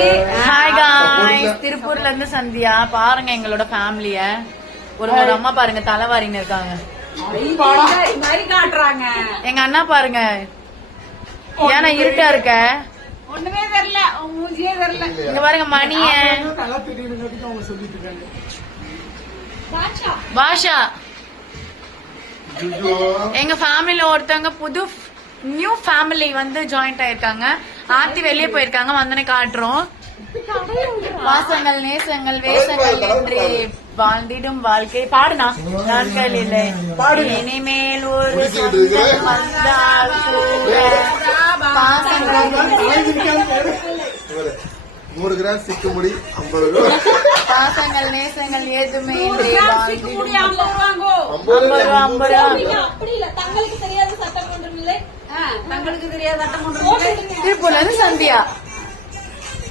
Hi guys, திருப்பூர்ல இருந்து சந்தியா. பாருங்க எங்களோட ஃபேமிலிய. ஒரு அம்மா பாருங்க தலைவாரின்னு இருக்காங்க. எங்க அண்ணா பாருங்க, ஏன்னா இருட்டா இருக்க ஒண்ணுமே தெரியல, மூஞ்சியே தெரியல. இங்க பாருங்க மணிய பாஷா. எங்க ஃபேமிலில ஒருத்தவங்க புது நியூ ஃபேமிலி வந்து ஜாயிண்ட் ஆயிருக்காங்க. ஆர்த்தி வெளியே போயிருக்காங்க, வந்தனே காட்டுறோம். வாசங்கள் நேசங்கள் வேசங்கள் என்று வாழ்ந்திடும் வாழ்க்கை. பாடுனா நாட்கள் இல்லை இனிமேல் ஒரு சொந்தம் வந்தால் கூட பாசங்கள் 100 கிராம் சிக்குமுடி 50 ரூபா. பாசங்கள் நேசங்கள் ஏதுமே இன்றி வாழ்ந்திடும் 50 ரூபா. அப்படி இல்ல, தங்களுக்கு தெரியாத சட்டம் ஒன்றும் இல்லை. தங்களுக்கு தெரியாத சட்டம் ஒன்றும் இல்லை. திருப்பூர்ல இருந்து சந்தியா.